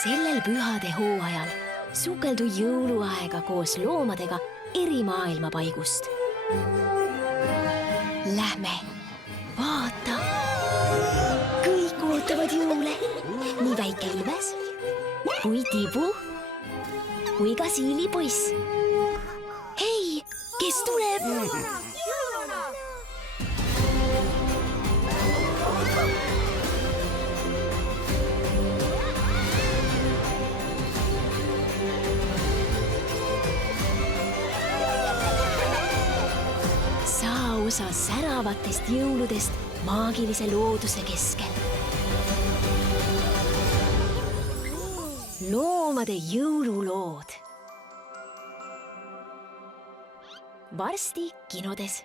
Sellel pühade hooajal sukeldu jõuluaega koos loomadega eri maailmapaigust. Lähme, vaata! Kõik ootavad jõule, nii väike ilves, kui Tibu, kui ka Siilipoiss. Hei, kes tuleb? Saa osa säravatest jõuludest maagilise looduse keskel. Loomade jõululood. Varsti kinodes.